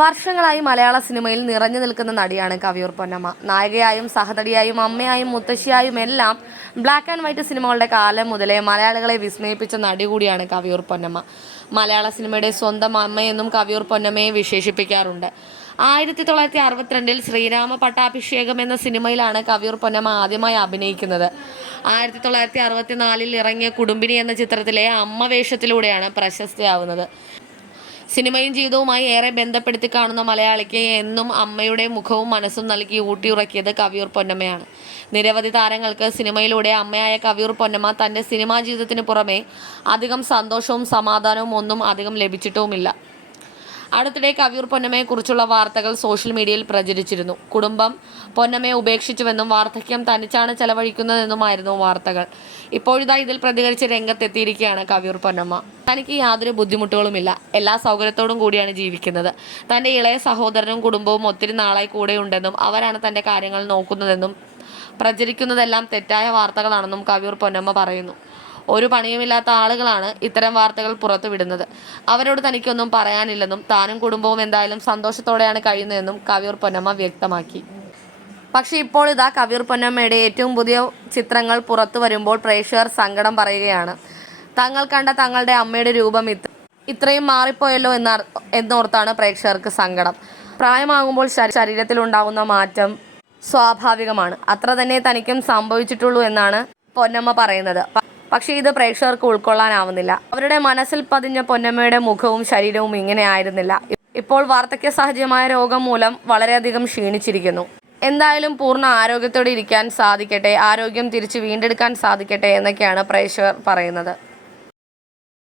വർഷങ്ങളായി മലയാള സിനിമയിൽ നിറഞ്ഞു നിൽക്കുന്ന നടിയാണ് കവിയൂർ പൊന്നമ്മ. നായികയായും സഹനടിയായും അമ്മയായും മുത്തശ്ശിയായും എല്ലാം ബ്ലാക്ക് ആൻഡ് വൈറ്റ് സിനിമകളുടെ കാലം മുതലേ മലയാളികളെ വിസ്മയിപ്പിച്ച നടി കൂടിയാണ് കവിയൂർ പൊന്നമ്മ. മലയാള സിനിമയുടെ സ്വന്തം അമ്മയെന്നും കവിയൂർ പൊന്നമ്മയെ വിശേഷിപ്പിക്കാറുണ്ട്. ആയിരത്തി തൊള്ളായിരത്തി അറുപത്തിരണ്ടിൽ ശ്രീരാമ പട്ടാഭിഷേകം എന്ന സിനിമയിലാണ് കവിയൂർ പൊന്നമ്മ ആദ്യമായി അഭിനയിക്കുന്നത്. ആയിരത്തി തൊള്ളായിരത്തി അറുപത്തിനാലിൽ ഇറങ്ങിയ കുടുംബിനി എന്ന ചിത്രത്തിലെ അമ്മ വേഷത്തിലൂടെയാണ് പ്രശസ്തയാവുന്നത്. സിനിമയും ജീവിതവുമായി ഏറെ ബന്ധപ്പെടുത്തി കാണുന്ന മലയാളിക്ക് എന്നും അമ്മയുടെ മുഖവും മനസ്സും നൽകി ഊട്ടിയുറക്കിയത് കവിയൂർ പൊന്നമ്മയാണ്. നിരവധി താരങ്ങൾക്ക് സിനിമയിലൂടെ അമ്മയായ കവിയൂർ പൊന്നമ്മ തന്റെ സിനിമാ ജീവിതത്തിന് പുറമെ അധികം സന്തോഷവും സമാധാനവും ഒന്നും അധികം ലഭിച്ചിട്ടുമില്ല. അടുത്തിടെ കവിയൂർ പൊന്നമ്മയെ കുറിച്ചുള്ള വാർത്തകൾ സോഷ്യൽ മീഡിയയിൽ പ്രചരിച്ചിരുന്നു. കുടുംബം പൊന്നമ്മയെ ഉപേക്ഷിച്ചുവെന്നും വാർദ്ധക്യം തനിച്ചാണ് ചെലവഴിക്കുന്നതെന്നുമായിരുന്നു വാർത്തകൾ. ഇപ്പോഴിതാ ഇതിൽ പ്രതികരിച്ച് രംഗത്തെത്തിയിരിക്കുകയാണ് കവിയൂർ പൊന്നമ്മ. തനിക്ക് യാതൊരു ബുദ്ധിമുട്ടുകളുമില്ല. എല്ലാ സൗകര്യത്തോടും കൂടിയാണ് ജീവിക്കുന്നത്. തന്റെ ഇളയ സഹോദരനും കുടുംബവും ഒത്തിരി നാളായി കൂടെയുണ്ടെന്നും അവരാണ് തന്റെ കാര്യങ്ങൾ നോക്കുന്നതെന്നും പ്രചരിക്കുന്നതെല്ലാം തെറ്റായ വാർത്തകളാണെന്നും കവിയൂർ പൊന്നമ്മ പറയുന്നു. ഒരു പണിയുമില്ലാത്ത ആളുകളാണ് ഇത്തരം വാർത്തകൾ പുറത്തുവിടുന്നത് അവരോട് തനിക്കൊന്നും പറയാനില്ലെന്നും താനും കുടുംബവും എന്തായാലും സന്തോഷത്തോടെയാണ് കഴിയുന്നതെന്നും കവിയൂർ പൊന്നമ്മ വ്യക്തമാക്കി. പക്ഷേ ഇപ്പോൾ ഇതാ കവിയൂർ പൊന്നമ്മയുടെ ഏറ്റവും പുതിയ ചിത്രങ്ങൾ പുറത്തു വരുമ്പോൾ പ്രേക്ഷകർ സങ്കടം പറയുകയാണ്. തങ്ങൾ കണ്ട തങ്ങളുടെ അമ്മയുടെ രൂപം ഇത്ര ഇത്രയും മാറിപ്പോയല്ലോ എന്ന എന്നോർത്താണ് പ്രേക്ഷകർക്ക് സങ്കടം. പ്രായമാകുമ്പോൾ ശരീരത്തിൽ ഉണ്ടാകുന്ന മാറ്റം സ്വാഭാവികമാണ്. അത്ര തന്നെ തനിക്കും സംഭവിച്ചിട്ടുള്ളൂ എന്നാണ് പൊന്നമ്മ പറയുന്നത്. പക്ഷേ ഇത് പ്രേക്ഷകർക്ക് ഉൾക്കൊള്ളാനാവുന്നില്ല. അവരുടെ മനസ്സിൽ പതിഞ്ഞ പൊന്നമ്മയുടെ മുഖവും ശരീരവും ഇങ്ങനെ ആയിരുന്നില്ല. ഇപ്പോൾ വാർദ്ധക്യ സഹജമായ രോഗം മൂലം വളരെയധികം ക്ഷീണിച്ചിരിക്കുന്നു. എന്തായാലും പൂർണ ആരോഗ്യത്തോടെ ഇരിക്കാൻ സാധിക്കട്ടെ ആരോഗ്യം തിരിച്ച് വീണ്ടെടുക്കാൻ സാധിക്കട്ടെ എന്നൊക്കെയാണ് പ്രേക്ഷകർ പറയുന്നത്.